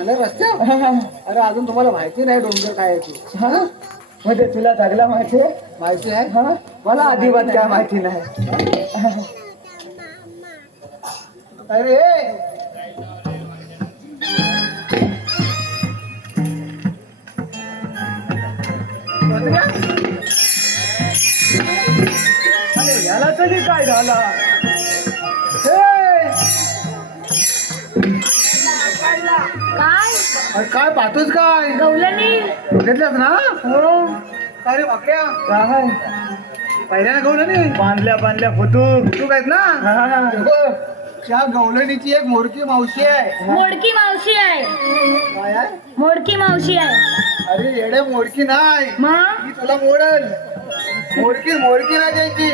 अरे अजून तुम्हाला माहिती नाही डोंगर काय आहे ते. हा? म्हणजे तुला चांगला माहिती आहे? माहिती आहे? हा? मला अजिबात काय माहिती नाही. अरे याला तरी काय झाला? हे! काय? अरे काय पाहतोच काय? घेतल्यास ना? हो. काय रे भाकऱ्या? काय पहिल्याने गवलं नाही बांधल्या बांधल्या फुटूक तू आहेत ना? हा. त्या गवलणीची एक मोरकी मावशी आहे. मोडकी मावशी आहे. काय आहे? मोडकी मावशी आहे. अरे येडे मोडकी नाही. मग? तुला मोडल. मोडकी मोडकी नाही त्यांची.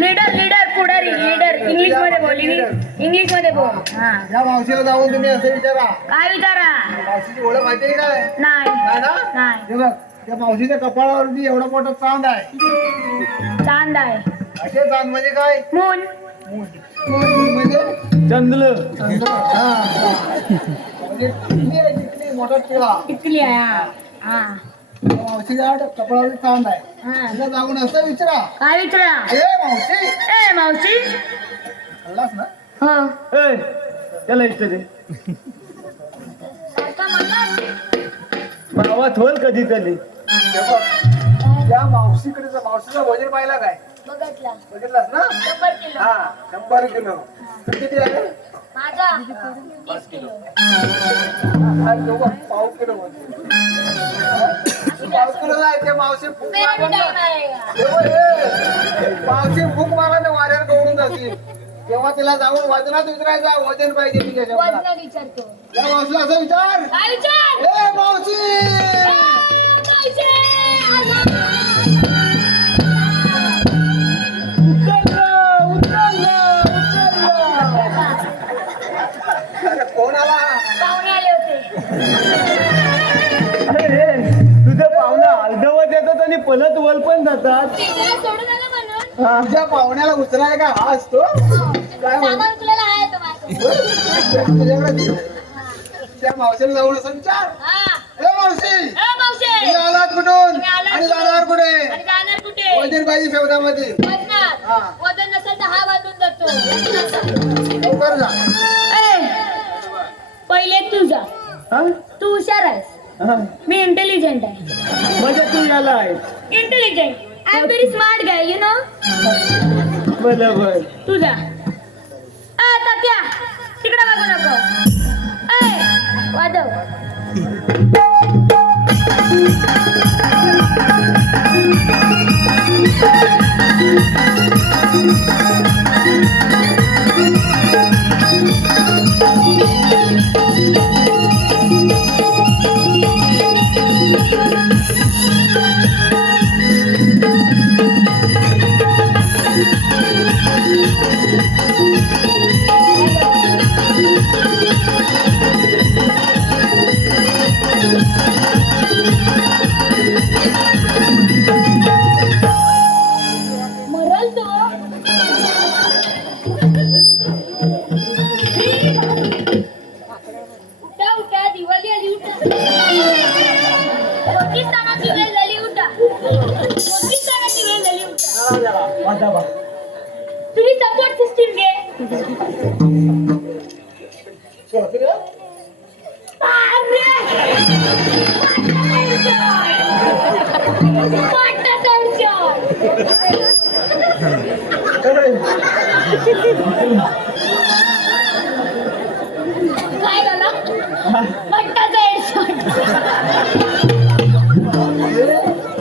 लीडर लीडर पुढारी लीडर इंग्लिशमध्ये बोल इंग्लिशमध्ये बोल. हा. या मावशीला जाऊन तुम्ही असं विचारा. काय विचारा? मावशीची ओळख माहिती आहे काय? नाही. नाही ना? नाही. हे बघ त्या मावशीच्या कपाळावरती एवढा मोठा चांद आहे. चांद आहे. असे चांद म्हणजे काय? मून म्हणजे? चंदल हा. म्हणजे आहे, मोठा टिळा आहे हा. हा. मावशीच्या कपाळावरती चांद आहे. हा. तिला जाऊन असं विचारा. काय विचारा? ए मावशी. ए मावशी. कळलास ना? हो. ए त्याला इष्ट दे. गावात होल कधी तरी त्या मावशीकडे मावशीचं वजन पाहिला काय? बघितला. बघितलास ना? शंभर किलो. हा शंभर किलो. किती आहे? माझा. वीस किलो. हा, पाव किलो मावशी फूक मेरा ना. मावशी फूक मारला ना वाऱ्यावर गवळून जातील तेव्हा तिला जाऊन वजनात उतरायचा वजन पाहिजे तिच्या विचारतो. मावशीला असं विचार. काय विचार. ए मावशी! ए, पलत वर पण जातात. तिकडे सोडून आलं म्हणून. हा. तुझ्या पाहुण्याला उचलाय का हा असतो? काय म्हणतो? सामान तुला आहे तो माझं. तुझ्याकडे त्या मावशीला जाऊन असं विचार. हा. ए मावशी! ए, मावशी! तुम्ही आलात कुठून? आलात आणि? जाणार कुठे? पाहिजे हा. वजन नसेल तर हा बांधून जातो. लवकर जा. पहिले तू जा. हा? तू हुशार आहेस. हा. मी इंटेलिजंट आहे. म्हणजे तू याला आहे. Intelligent I am very smart guy you know बरोबर तू जा. आ तात्या तिकडे बघू नको. ए वादव मरल सपोर्ट सिस्टीम घे काय झालं पट्टाचा हेडशॉट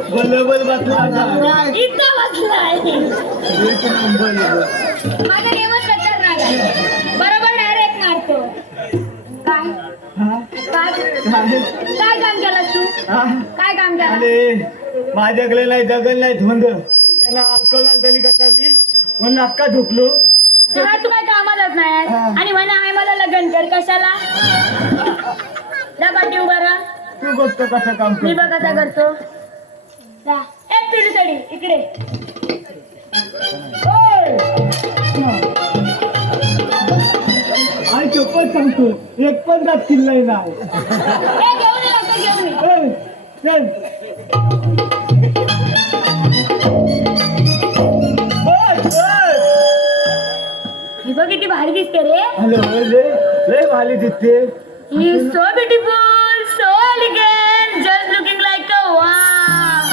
बरोबर बसला. इथं बसलाय एक नंबर आहे. माझा नेमच खतरनाक आहे बरोबर डायरेक्ट मारतो. काय? काय? काय? काय काम केलं तू? काय काम केलं? अरे माझ्याकडे नाही जगल नाही धुंद. त्याला अक्कल झाली कसा मी म्हणून अक्का झोपलो. तू काय कामातच नाही. आणि म्हणा आहे मला लग्न कर कशाला? पाठी उभा राहा तू बघतो कसं काम मी करतो. बघ कसा करतो. जा. एक पिढी इकडे. आई चुप पण सांगतो. एक पण जात किल्लाय नाही. ए, चल. बस, बस. ही बघ किती भारी दिसते रे. हॅलो लय भारी दिसते. ही so beautiful so elegant just looking like a wow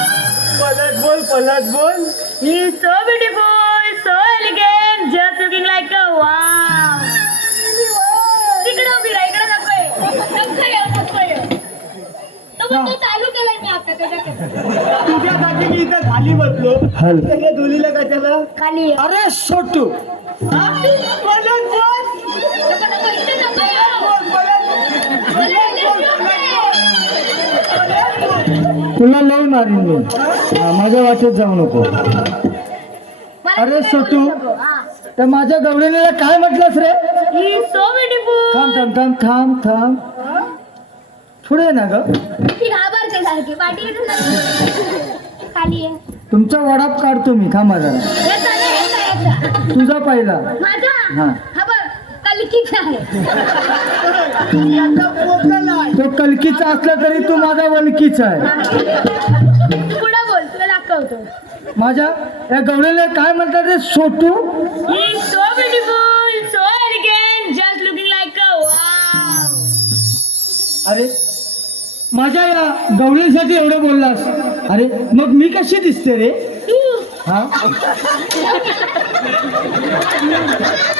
पलट बोल पलट बोल. ही सो ब्युटिफुल तो पण तो चालू केलाय मी इथं खाली बसलो. सगळ्या धुलीला कशाला? खाली. ये. अरे सोटू पलट बोल नको, नको, इथे नको ये. बोल, पलट बोल. तुला लई मारीन मी हा, माझ्या वाटेत जाऊ नको. मला अरे, तिकडे सोटू. बोलू नको, हा. तर माझ्या गवळणीला काय म्हटलंस रे? थांब थांब थांब थांब थांब. पुढे ना ग. ती घाबरते सारखी पाठी खाली ये. तुमचा वडाप काढतो मी खामा जरा. तुझा पहिला. माझा? हा. हा बघ कलकीचा आहे. तो कलकीचा असला तरी तू माझा वलकीचा आहे. तू पुढं बोल तुला दाखवतो. माझ्या? या गवळीला काय म्हणतात रे सोटू? अरे माझ्या या गवळीसाठी एवढं बोललास. अरे मग मी कशी दिसते रे? हा?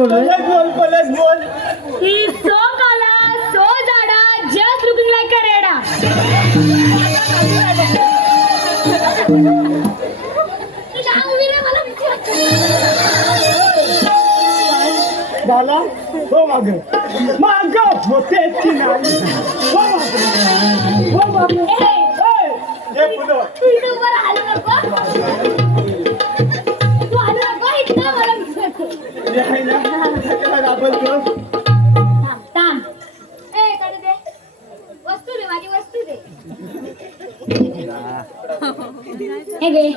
परत बोल रे पलट बोल ही सो काला सो जाडा जस्ट लुकिंग लाईक अ रेडा झाला हो माग. माग होते की नाही. हो माग. हो माग. हे पुढं. हे त्याला दाबलतो. वस्तू दे माझी वस्तू दे. हे घे.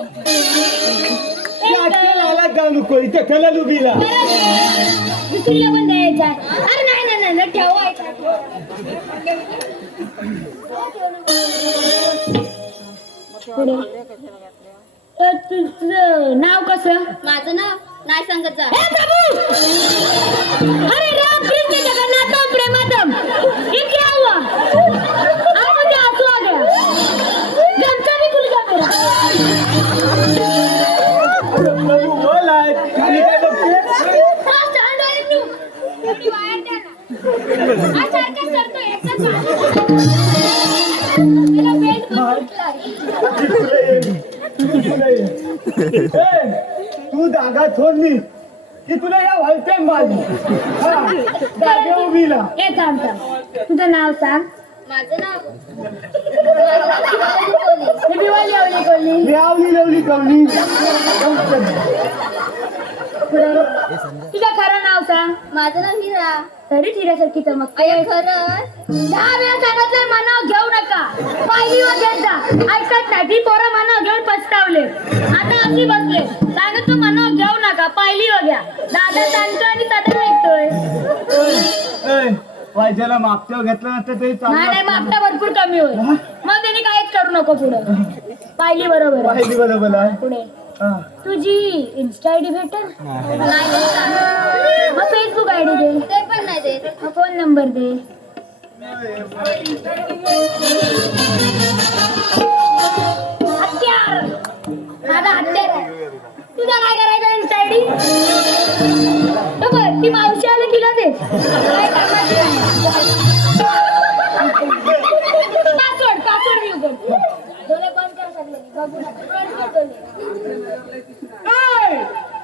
त्या आत्याला आला जाऊ नको इथे त्याला लुबीला दुसरीला पण द्यायचा अरे नाही नाही नाही, नाही ठेवायचा पुढे. अ, तुझं नाव कसं? माझं नाव नाही सांगत जा. हे प्रभु! अरे राम कृष्ण जगन्नाथम प्रेमातम ये क्या हुआ आज मुझे आंसू आ गया गमछा भी खुल गया मेरा. अरे प्रभू बोल आहे खाली काय बघते हा स्टँड आहे तू एवढी वायर द्या ना हा सारखा सरतो एकच मेरा बेल्ट पण फुटलाय तुला ये. तुला ये. ए, तू जागा सोडली? की तुला या व्हायचंय माझी हा, जागे उभीला. हे थांब थांब. तुझं नाव सांग. माझं नाव? आवली लावली कवली तुझं खरं नाव सांग. माझं नाव हिरा तरी हिऱ्यासारखी चमकते. अरे खरंच? दहा वेळा सांगितलंय मनाव घेऊ नका. पहिली वर घेत जा. ऐकत नाही. ती पोरं मनाव घेऊन पस्तावले आता अशी बसले. पहिली वर घ्या. दादा सांगतोय आणि सदा ऐकतोय. वायच्याला मागच्या घेतलं नसतं तरी नाही नाही मागता भरपूर कमी होईल. मग त्यांनी काहीच करू नको पुढे. पाहिली बरोबर. पाहिली बरोबर आहे. पुढे. हा. तुझी इन्स्टा आयडी भेटेल? मग फेसबुक आयडी दे. ते पण नाही देत. मग फोन नंबर दे.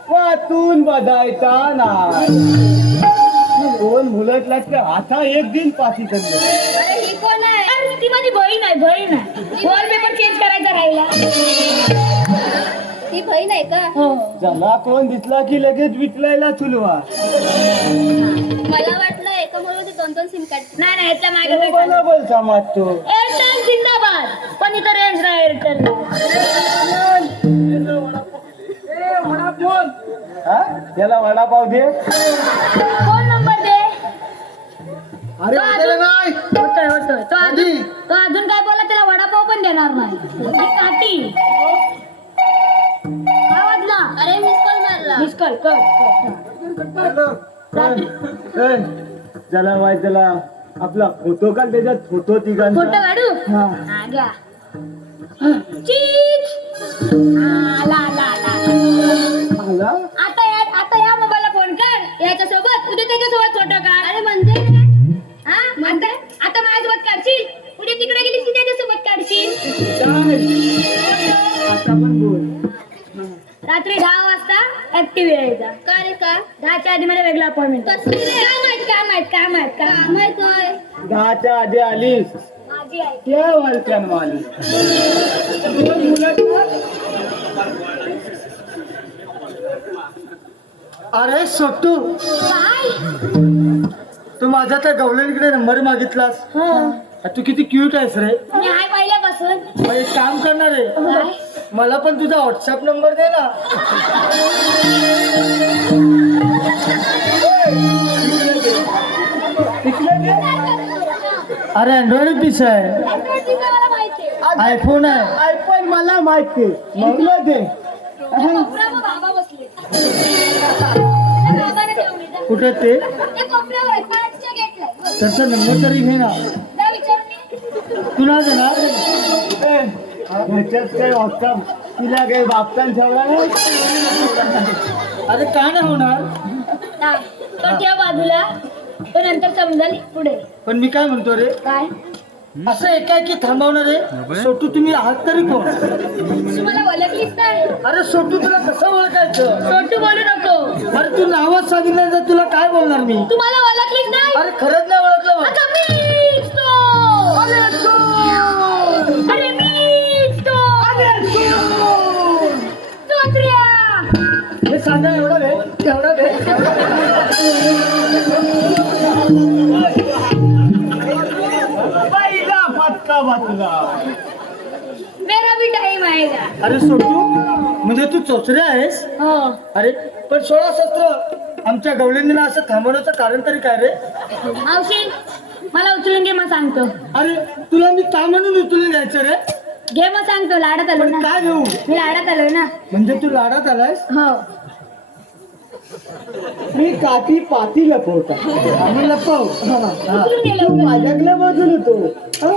वाचून बदायचा ना. दोन मुलट लागते आता एक दिन पाठी करले अरे ही कोण आहे? अरे ती माझी बहीण आहे बहीण आहे. वॉलपेपर चेंज करायचा राहिला. ती बहीण आहे का? हो. ज्याला कोण दिसला की लगेच विचलायला चुलवा. मला वाटलं एका म्हणून ते दोन दोन सिम कार्ड नाही नाही याच्या मागे काय कोणाला बोलता मात तो. एअरटेल जिंदाबाद. पण इथं रेंज नाही एअरटेल. हा? त्याला वडापाव दे. फोन नंबर दे? अरे वाटायला नाही. होतोय होतोय. तो? अजून तो अजून काय बोला त्याला वडापाव पण देणार नाही. ती काठी. काय वाजला? अरे मिस कॉल मारला. मिस कॉल कर हॅलो. ए, ज्याला वाय त्याला आपला फोटो काढ त्याच्यात फोटो फोटो तिघांचा काढू? हा. हा घ्या. चीच हा, आला आला आला. आला. आता या आता या मोबाईलला फोन कर. याच्या सोबत उद्या त्याच्या सोबत फोटो काढ. अरे म्हणजे? हा आता आता माझ्यासोबत काढशील? उद्या तिकडे गेली की त्याच्यासोबत काढशील? आता पण बोल. रात्री दहा वाजता ऍक्टिव्ह यायचा. का रे का? दहाच्या आधी मला वेगळा अपॉइंटमेंट कसली रे? काय माहीत काय माहीत काय माहीत काय का माहीत होय दहाच्या आधी आलीस माझी आई त्या वालक्यान आली. दोन मुलं अरे सोटू काय तू माझ्या त्या गवलेकडे नंबर मागितलास. तू किती क्यूट आहेस रे. मी पहिल्यापासून. मग एक काम करणार आहे. काय मला पण तुझा व्हॉट्सअप नंबर दे ना. अरे अँड्रॉइड पीस आहे. मला माहिती आहे. आयफोन आहे. आयफोन मला माहिती ठेवली त्या- कुठे ते. त्याचा नंबर तरी घे ना. जा विचारून ये. तू ना देणार ए, ह्याच्यात काय व्हॉट्सअप तिला काही बापटान ठेवला नाही. अरे का नाही होणार. तो बाजूला तो नंतर समजाल पुढे. पण मी काय म्हणतो रे? काय? असं एकाएकी थांबवणार रे सोटू तुम्ही आहात तरी कोण? तुम्हाला ओळखलीच नाही. अरे सोटू तुला कसं ओळखायचं? छोटू बोलू नको. अरे तू नावच सांगितलं तर तुला काय बोलणार मी? तुम्हाला ओळखलीच नाही. अरे खरंच नाही ओळखलं आता मीच तो अरे मीच तो तोत्र्या. हे सांगा एवढं. पहिला फटका बसला. मेरा भी टाइम आएगा. अरे सोटू म्हणजे तू चोचरे आहेस? हो. अरे पण सोळा शस्त्र आमच्या गवळींना असं थांबवण्याचं कारण तरी काय रे? मावशी मला उचलून घे मग सांगतो. अरे तुला मी का म्हणून उचलून घ्यायचं रे? घे मग सांगतो लाडात आलो पण ना. काय घेऊ? मी लाडात आलोय ना. म्हणजे तू लाडात आलायस? हो. मी काठी पाती लपवता. आम्ही लपव. तू माझ्याकडे बाजून होतो हा?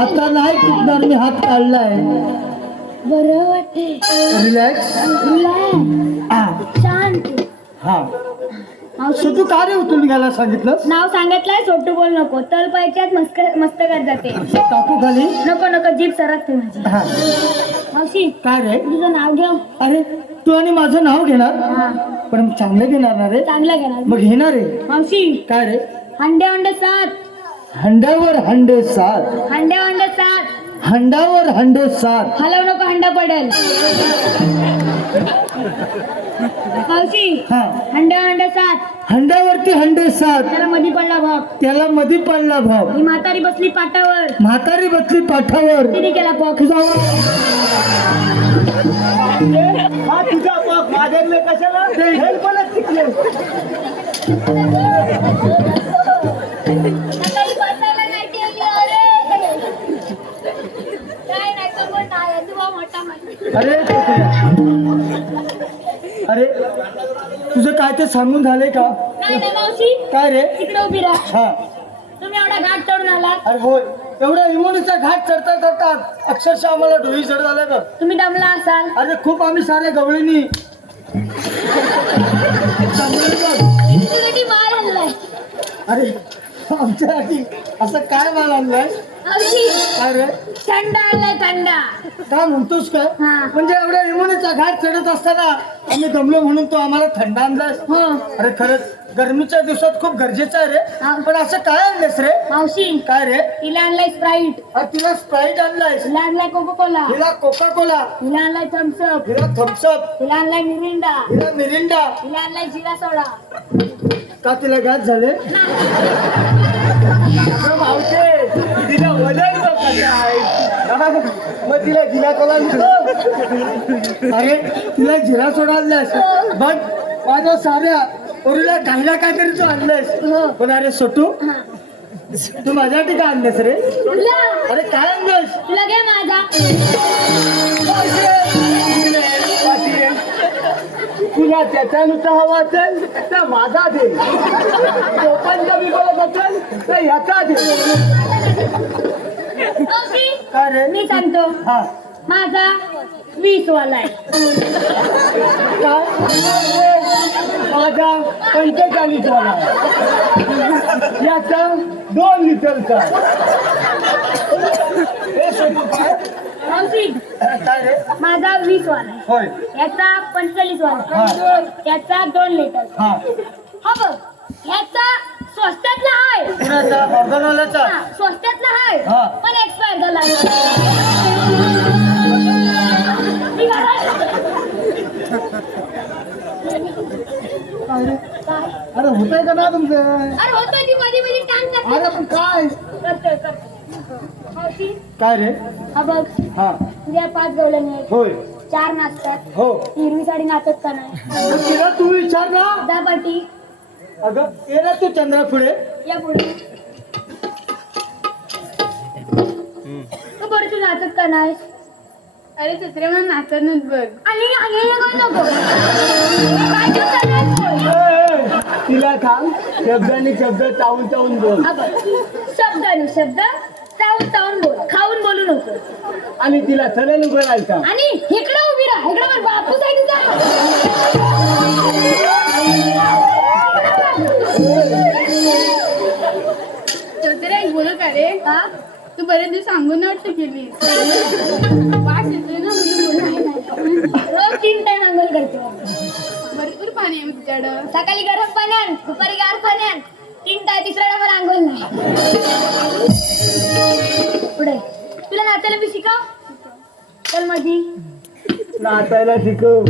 आता नाही तुटणार मी हात काढलाय. बरं वाटते रिलॅक्स शांत. हा. मावशी सो तू का रे उचलून घ्यायला सांगितलं नाव सांगितलंय सोटू बोल नको. तल पायच्यात मस्त मस्तकात जाते. टाकू खाली. नको नको जीप सरकते माझी. हा. मावशी काय रे? तुझं नाव घ्या अरे तू आणि माझं नाव घेणार? हा. पण चांगलं घेणार ना रे? चांगलं घेणार. मग घेणार रे मावशी. काय रे? हंडे हंडे सात. हंड्यावर हंडे सात. हंडे हंडे सात. हंडावर हंडे सात. हलव नको हंडा पडेल. मावशी हा. हंडे हंडे सात. हंड्यावरती हंडे सात. त्याला मधी पडला भाग त्याला मध्ये पडला भाव. ही म्हातारी बसली पाटावर म्हातारी बसली पाठावर. तिने केला पॉक हा तुझा बाप माझ्याकडे कशाला? हेल्पलाच शिकले बसायला नाही ठेवली अरे काय नाही तो पण नाही तू बा मोठा माणूस. अरे अरे तुझं काय ते सांगून झालंय का? नाही नाही मावशी. काय रे? उभी राहा. हा. तुम्ही एवढा घाट चढून आलात. अरे होय. एवढ्या इमोनीचा घाट चढता चढता अक्षरशः आम्हाला डोळी चढ झाल्या बघ तुम्ही दमला असाल. अरे खूप आम्ही सारे गवळीनी मार हल्लाय अरे आमच्यासाठी असं काय माल आणलाय? काय रे थंड आणलाय थंड. काय म्हणतोस काय हा. म्हणजे एवढ्या इमुनीचा घाट चढत असताना आम्ही दमलो म्हणून तो आम्हाला थंड आणलास हो. अरे खरंच गरमीच्या दिवसात खूप गरजेचं आहे हा. रे पण असं काय आणलंस रे? मावशी काय रे? तिला आणलाय स्प्राईट हा, तिला स्प्राईट आणलायस तिला आणलाय कोको कोला तिला कोका कोला तिला आणलाय थम्सअप तिला थम्सअप तिला आणलाय मिरिंडा तिला मिरिंडा तिला आणलाय जिरा सोडा का तिला घात झाले? तिला वजन मग तिला जिरा कोला अरे तिला जिरा सोडा आणलास बघ माझ्या साऱ्या पोरीला काही ना काहीतरी तू आणलंस. पण अरे सोटू तू माझ्यासाठी काय आणलंस रे. अरे काय आणलंस? घे माझा. तुला त्याच्यानुसार हवा असेल तर माझा दे पण कमी बोलत असेल तर ह्याचा दे मी सांगतो. हा. माझा वीस वाला आहे माझा पंचेचाळीस वाला. याचा दोन लिटरचा माझा वीस वाला आहे. होय. याचा पंचेचाळीस वाला हा. आहे याचा दोन लिटर. हा. हा बघ याचा स्वस्तातला आहे. कुणाचा ऑर्गनवाल्याचा हा, स्वस्तातला आहे. हा. पण एक्सपायर झाला आहे. काय? अरे होतंय का ना तुमचं? अरे होतोय ती मध्ये मध्ये टांग. अरे पण काय? करतोय करतोय. मावशी काय रे? हा बघ हा. तुझ्या पाच गवल्या नाही होय. चार नाचतात. हो. हिरवी साडी नाचत का नाही? तिला तू विचार ना. दाबाटी. अगं ये ना तू चंद्रा पुढे. या पुढे. तू बरं तू नाचत का नाही? अरे चित्रे म्हणून नाचतच बघ. आणि आणि नको नको. काय तू चाललास? बोल? ए, ए, तिला थांब. शब्दाने शब्द चावून चावून बोल. हा बघ. शब्दाने शब्द चावून बोल खाऊन बोलू नको. आणि तिला चलन उभं राहायचा आणि इकडं उभी राहा इकडं बघ बापू साईड चित्रे बोलू का रे? तू बरेच दिवस सांगून वाटतं केली. वास येतोय ना. रोज तीन टाइम आंघोळ करते. भरपूर पाणी आहे तुझ्याकडं. सकाळी गरम पाण्यात दुपारी गार पाण्यात तीन टाय तिसऱ्या टायमाला नाही. पुढे. तुला नाचायला बी शिकाव. चल माझी नाचायला शिकव.